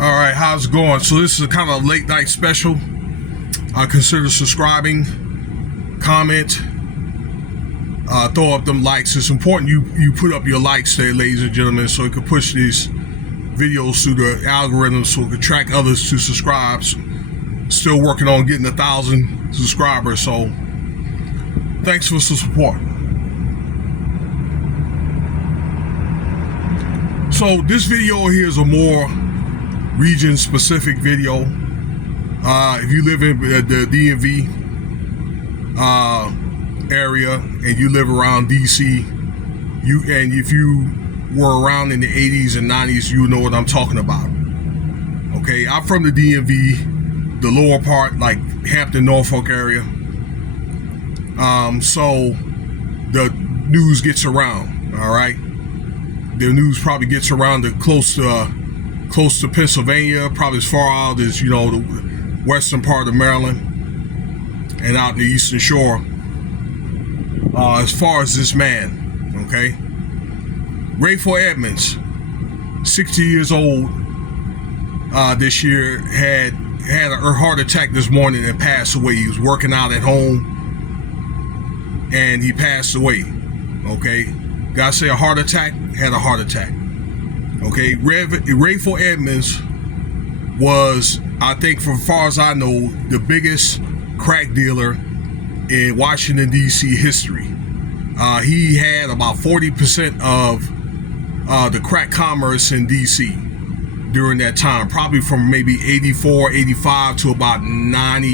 All right, how's it going? So this is a kind of late night special. Consider subscribing, comment, throw up them likes. It's important you put up your likes there, ladies and gentlemen, so it can push these videos through the algorithm so it can track others to subscribe. Still working on getting 1,000 subscribers, so thanks for the support. So this video here is a more region specific video. If you live in the DMV area and you live around DC, and if you were around in the 80s and 90s, you know what I'm talking about. Okay, I'm from the DMV, the lower part, like Hampton, Norfolk area. So the news gets around, all right? The news probably gets around to close to Pennsylvania, probably as far out as, the western part of Maryland and out in the eastern shore. As far as this man, okay? Rayful Edmonds, 60 years old this year, had a heart attack this morning and passed away. He was working out at home and he passed away, okay? Gotta say, a heart attack, had a heart attack. Okay, Rayful Edmonds was, I think, from far as I know, the biggest crack dealer in Washington, D.C. history. He had about 40% of the crack commerce in D.C. during that time, probably from maybe 84, 85 to about 90,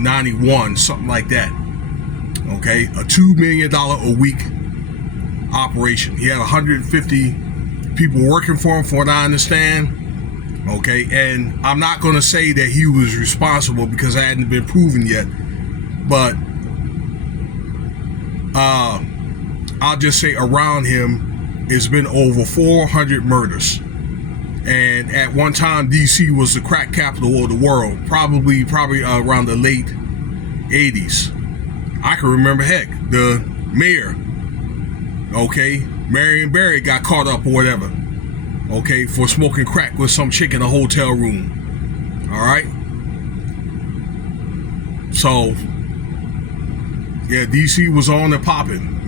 91, something like that. Okay, a $2 million a week operation. He had 150 people working for him, from what I understand. Okay, and I'm not going to say that he was responsible because it hadn't been proven yet, but I'll just say around him it's been over 400 murders. And at one time, DC was the crack capital of the world, probably around the late 80s. I can remember, heck, the mayor, okay, Marion Barry, got caught up or whatever, okay, for smoking crack with some chick in a hotel room. All right. So yeah, DC was on and popping,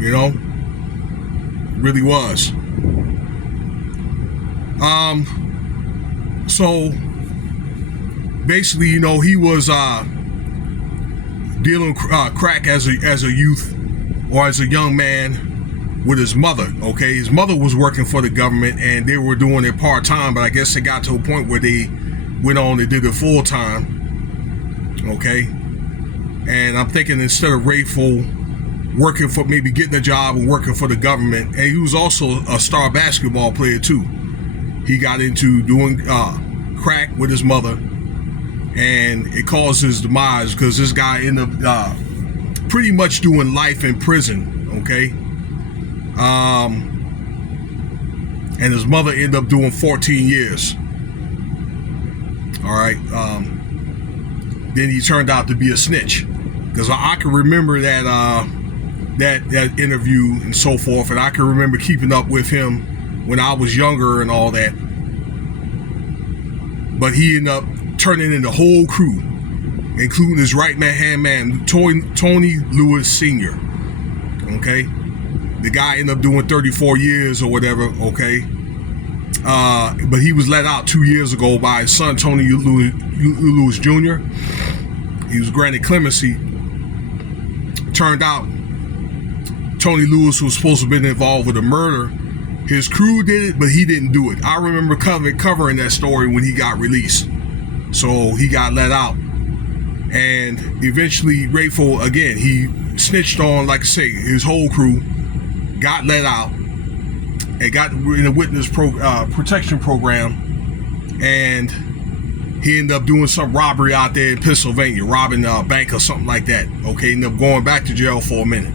really was. So basically, he was dealing crack as a youth or as a young man with his mother. Okay, his mother was working for the government and they were doing it part-time, but I guess they got to a point where they went on and did it full-time. Okay, and I'm thinking instead of Rayful working for, maybe getting a job and working for the government, and he was also a star basketball player too, he got into doing crack with his mother, and it caused his demise because this guy ended up pretty much doing life in prison. Okay, and his mother ended up doing 14 years. All right. Then he turned out to be a snitch, because I can remember that interview and so forth, and I can remember keeping up with him when I was younger and all that. But he ended up turning in the whole crew, including his right-hand man, Tony Lewis Sr. Okay? The guy ended up doing 34 years or whatever, okay? But he was let out 2 years ago by his son, Tony Lewis Jr. He was granted clemency. Turned out Tony Lewis was supposed to have been involved with a murder. His crew did it, but he didn't do it. I remember covering that story when he got released. So he got let out. And eventually, Rayful, again, he snitched on, like I say, his whole crew, got let out, and got in a witness protection program, and he ended up doing some robbery out there in Pennsylvania, robbing a bank or something like that. Okay, ended up going back to jail for a minute.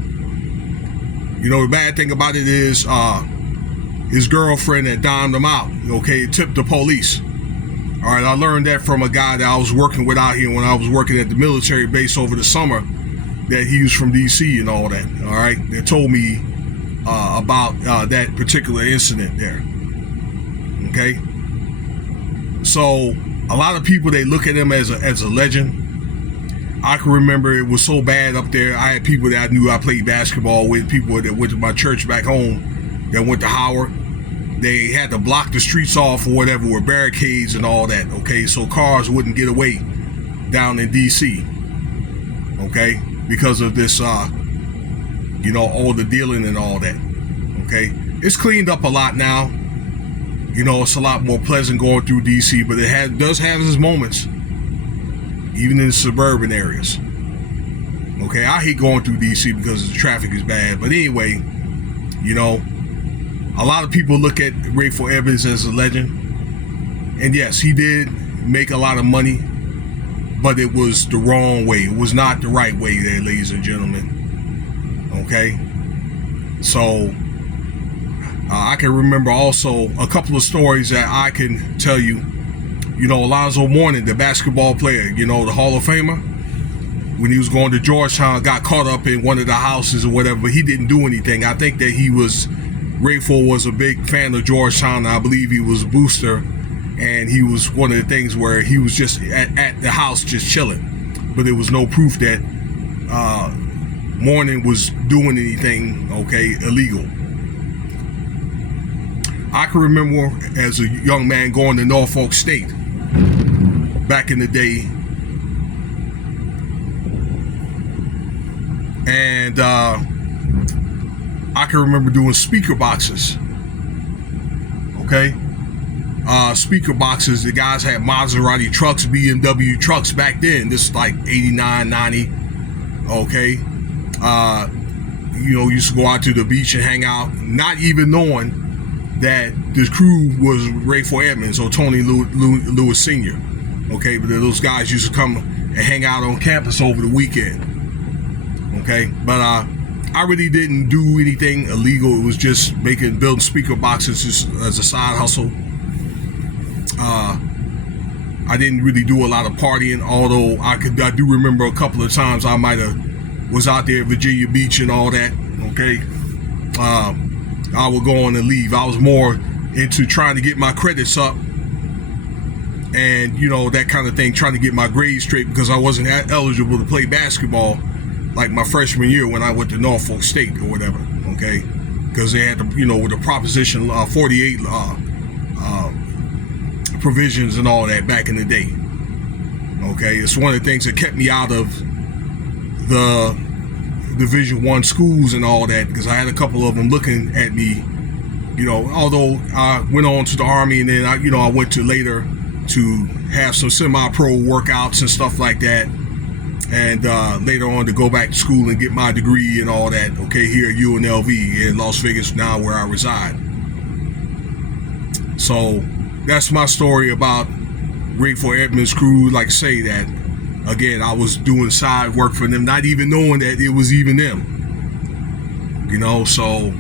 The bad thing about it is his girlfriend that dimed him out, okay, tipped the police. All right, I learned that from a guy that I was working with out here when I was working at the military base over the summer, that he was from DC and all that. All right, they told me about that particular incident there. Okay, So a lot of people, they look at him as a legend. I can remember it was so bad up there. I had people that I knew I played basketball with, people that went to my church back home that went to Howard. They had to block the streets off or whatever with barricades and all that, okay? So cars wouldn't get away down in D.C., okay? Because of this, all the dealing and all that, okay? It's cleaned up a lot now. It's a lot more pleasant going through D.C., but it does have its moments, even in suburban areas. Okay, I hate going through D.C. because the traffic is bad. But anyway, a lot of people look at Rayful Edmond as a legend. And yes, he did make a lot of money, but it was the wrong way. It was not the right way there, ladies and gentlemen. Okay? So, I can remember also a couple of stories that I can tell you. Alonzo Mourning, the basketball player, the Hall of Famer, when he was going to Georgetown, got caught up in one of the houses or whatever, but he didn't do anything. I think that Rayful was a big fan of Georgetown. I believe he was a booster, and he was one of the things where he was just at the house just chilling. But there was no proof that Mourning was doing anything, illegal. I can remember as a young man going to Norfolk State back in the day, and I can remember doing speaker boxes. Speaker boxes. The guys had Maserati trucks, BMW trucks back then. This is like 89, 90. Used to go out to the beach and hang out, not even knowing that the crew was Rayful Edmonds or Tony Lewis Sr. Okay, but those guys used to come and hang out on campus over the weekend. Okay, but I really didn't do anything illegal. It was just building speaker boxes just as a side hustle. I didn't really do a lot of partying, although I do remember a couple of times I was out there at Virginia Beach and all that. Okay, I would go on and leave. I was more into trying to get my credits up and that kind of thing, trying to get my grades straight, because I wasn't eligible to play basketball like my freshman year when I went to Norfolk State or whatever, okay? Because they had with the Proposition 48 provisions and all that back in the day, okay? It's one of the things that kept me out of the Division I schools and all that, because I had a couple of them looking at me, although I went on to the Army, and then I went to later to have some semi-pro workouts and stuff like that, and later on to go back to school and get my degree and all that, okay, here at UNLV in Las Vegas, now where I reside. So that's my story about Rayful Edmond's crew. Like I say that, again, I was doing side work for them, not even knowing that it was even them. So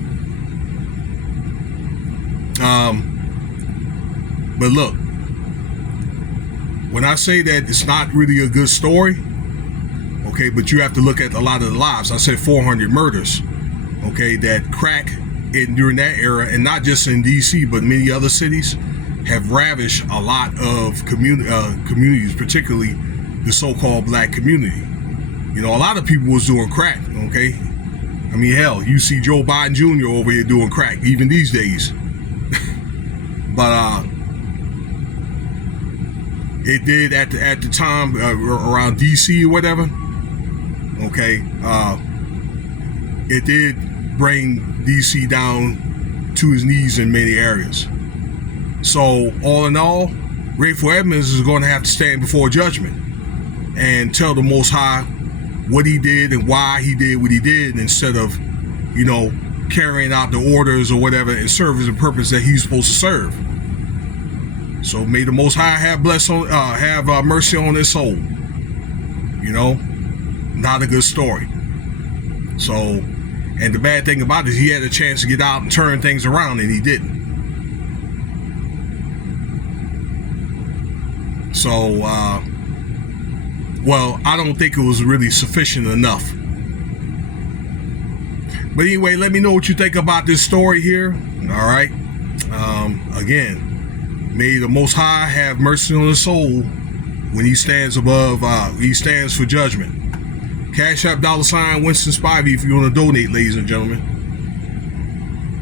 but look, when I say that it's not really a good story, okay, but you have to look at a lot of the lives. I said 400 murders, okay, that crack during that era, and not just in DC, but many other cities, have ravished a lot of communities, particularly the so-called black community. A lot of people was doing crack, okay? I mean, hell, you see Joe Biden Jr. over here doing crack, even these days. But it did at the time around DC or whatever, okay? It did bring DC down to his knees in many areas. So all in all, Rayful Edmonds is going to have to stand before judgment and tell the Most High what he did and why he did what he did, instead of, carrying out the orders or whatever and service and purpose that he's supposed to serve. So may the Most High have mercy on his soul. Not a good story. So, and the bad thing about it is he had a chance to get out and turn things around, and he didn't. So, well, I don't think it was really sufficient enough. But anyway, let me know what you think about this story here. All right. Again, May the Most High have mercy on his soul when he stands above, he stands for judgment. Cash App $Winston Spivey if you want to donate, ladies and gentlemen.